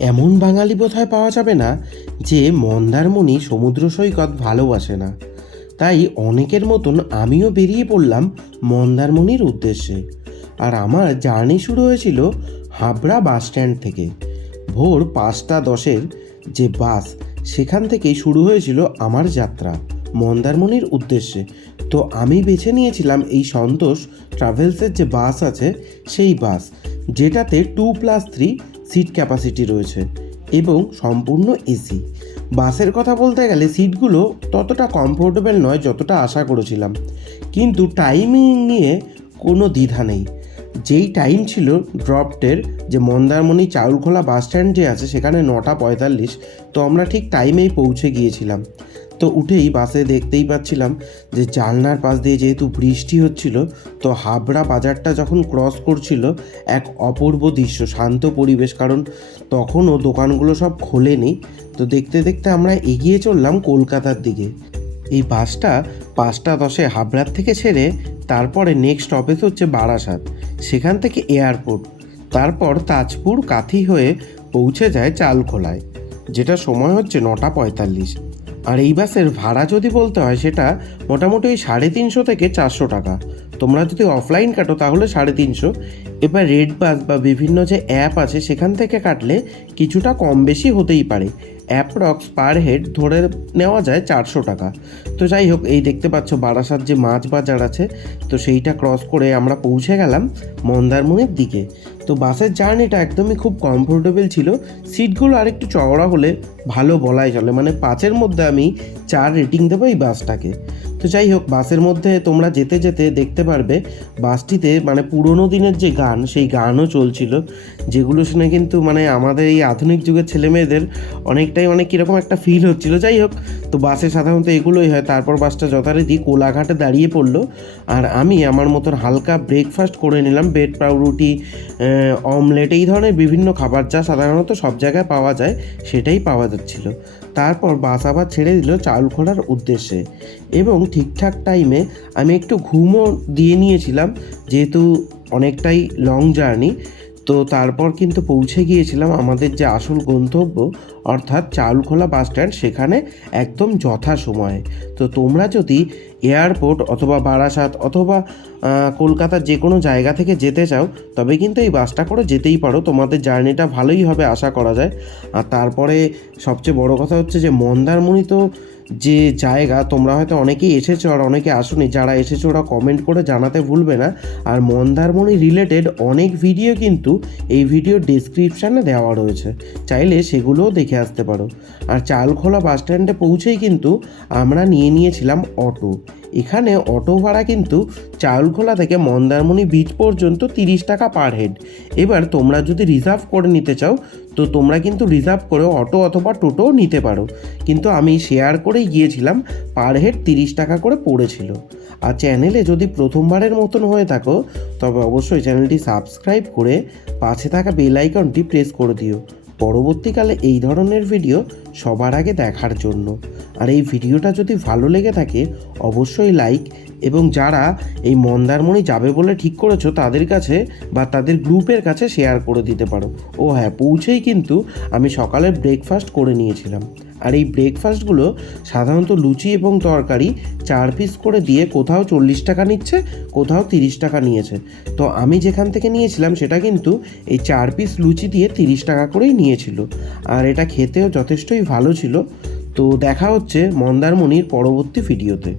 এমন বাঙালি বোধহয় পাওয়া যাবে না যে মন্দারমণি সমুদ্র সৈকত ভালোবাসে না। তাই অনেকের মতন আমিও বেরিয়ে পড়লাম মন্দারমণির উদ্দেশ্যে। আর আমার জার্নি শুরু হয়েছিল হাবড়া বাস স্ট্যান্ড থেকে। ভোর পাঁচটা দশের যে বাস, সেখান থেকেই শুরু হয়েছিল আমার যাত্রা মন্দারমণির উদ্দেশ্যে। তো আমি বেছে নিয়েছিলাম এই সন্তোষ ট্রাভেলসের যে বাস আছে, সেই বাস, যেটাতে two plus three seat capacity রয়েছে এবং সম্পূর্ণ এসি। বাসের কথা বলতে গেলে সিটগুলো ততটা কমফোর্টেবল নয় যতটা আশা করেছিলাম। কিন্তু টাইমিং নিয়ে কোনো দ্বিধা নেই। যেই টাইম ছিল ড্রপটের যে মন্দারমণি চাউলখোলা বাস স্ট্যান্ড যে আছে সেখানে নটা পঁয়তাল্লিশ, তো আমরা ঠিক টাইমেই পৌঁছে গিয়েছিলাম। তো উঠেই বাসে দেখতেই পাচ্ছিলাম যে জানলার পাশ দিয়ে যেহেতু বৃষ্টি হচ্ছিল, তো হাবড়া বাজারটা যখন ক্রস করছিল এক অপূর্ব দৃশ্য, শান্ত পরিবেশ। কারণ তখনও দোকানগুলো সব খোলেনি। তো দেখতে দেখতে আমরা এগিয়ে চললাম কলকাতার দিকে। এই বাসটা পাঁচটা দশে হাবড়ার থেকে ছেড়ে তারপরে নেক্সট স্টপেজ হচ্ছে বারাসাত। সেখান থেকে এয়ারপোর্ট তারপর তাজপুর কাথি হয়ে পৌঁছে যায় চালখোলায়, যেটা সময় হচ্ছে নটা পঁয়তাল্লিশ। আর এই বাসের ভাড়া যদি বলতে হয়, সেটা মোটামুটি ওই সাড়ে তিনশো থেকে চারশো টাকা। তোমরা যদি অফলাইন কাটো, তাহলে সাড়ে তিনশো। এবার রেড বাস বা বিভিন্ন যে অ্যাপ আছে, সেখান থেকে কাটলে কিছুটা কম বেশি হতেই পারে। অ্যাপ্রক্স পার হেড ধরে নেওয়া যায় চারশো টাকা। তো যাই হোক, এই দেখতে পাচ্ছ বারাসাত যে মাছ বাজার আছে, তো সেইটা ক্রস করে আমরা পৌঁছে গেলাম মন্দারমণির দিকে। তো বাসের জার্নিটা একদমই খুব কমফোর্টেবল ছিল। সিটগুলো আরেকটু চওড়া হলে ভালো বলাই চলে। মানে পাঁচের মধ্যে আমি চার রেটিং দেবো এই বাসটাকে। তো যাই হোক, বাসের মধ্যে তোমরা যেতে যেতে দেখতে পারবে বাসটিতে মানে পুরোনো দিনের যে গান, সেই গানও চলছিল, যেগুলো শুনে কিন্তু মানে আমাদের এই আধুনিক যুগের ছেলেমেয়েদের অনেকটাই অনেক কীরকম একটা ফিল হচ্ছিল। যাই হোক, তো বাসে সাধারণত এগুলোই হয়। তারপর বাসটা যথারীতি কোলাঘাটে দাঁড়িয়ে পড়ল। আর আমি আমার মতন হালকা ব্রেকফাস্ট করে নিলাম। ব্রেড পাউরুটি অমলেট এই ধরনের বিভিন্ন খাবার যা সাধারণত সব জায়গায় পাওয়া যায়, সেটাই পাওয়া যাচ্ছিল। তারপর বাস আবার ছেড়ে দিল চাল খোলার উদ্দেশ্যে। এবং ঠিকঠাক টাইমে আমি একটু ঘুমও দিয়ে নিয়েছিলাম, যেহেতু অনেকটাই লং জার্নি তো তারপর কিন্তু পৌঁছে গিয়েছিলাম আমাদের যে আসল গন্তব্য, অর্থাৎ চাউলখোলা বাস স্ট্যান্ড সেখানে একদম যথা সময়ে তো তোমরা যদি এয়ারপোর্ট অথবা বারাসাত অথবা কলকাতার যে কোনো জায়গা থেকে যেতে চাও, তবে কিন্তু এই বাসটা করে যেতেই পারো। তোমাদের জার্নিটা ভালোই হবে আশা করা যায়। আর তারপরে সবচেয়ে বড় কথা হচ্ছে যে মন্দারমণি তো যে জায়গা তোমরা হয়তো অনেকেই এসেছ আর অনেকে আসোনি, যারা এসেছ ওরা কমেন্ট করে জানাতে ভুলবে না। আর মন্দারমণি রিলেটেড অনেক ভিডিও কিন্তু এই ভিডিও ডিসক্রিপশানে দেওয়া রয়েছে। চাইলে সেগুলোও দেখে আসতে পারো। আর চালখোলা বাস স্ট্যান্ডে পৌঁছেই কিন্তু আমরা নিয়ে নিয়েছিলাম অটো এখানে অটো ভাড়া কিন্তু চাউলখোলা থেকে মন্দারমণি বিচ পর্যন্ত তিরিশ টাকা পার হেড এবার তোমরা যদি রিজার্ভ করে নিতে চাও, তো তোমরা কিন্তু রিজার্ভ করে অটো অথবা টোটোও নিতে পারো। কিন্তু আমি শেয়ার করেই গিয়েছিলাম পার হেড তিরিশ টাকা করে পড়েছিল। আর চ্যানেলে যদি প্রথমবারের মতন হয়ে থাকো, তবে অবশ্যই চ্যানেলটি সাবস্ক্রাইব করে পাশে থাকা বেল আইকনটি প্রেস করে দিও। পরবর্তীকালে এই ধরনের ভিডিও সবার আগে দেখার জন্য। আর এই ভিডিওটা যদি ভালো লেগে থাকে, অবশ্যই লাইক এবং যারা এই মন্দারমণি যাবে বলে ঠিক করেছ, তাদের কাছে বা তাদের গ্রুপের কাছে শেয়ার করে দিতে পারো। ও হ্যাঁ পৌঁছেই কিন্তু আমি সকালে ব্রেকফাস্ট করে নিয়েছিলাম। আর এই ব্রেকফাস্টগুলো সাধারণত লুচি এবং তরকারি চার পিস করে দিয়ে কোথাও চল্লিশ টাকা নিচ্ছে, কোথাও তিরিশ টাকা নিয়েছে। তো আমি যেখান থেকে নিয়েছিলাম সেটা কিন্তু এই চার পিস লুচি দিয়ে তিরিশ টাকা করেই নিয়েছিল। আর এটা খেতেও যথেষ্টই ভালো ছিল। তো দেখা হচ্ছে মন্দারমণির পরবর্তী ভিডিওতে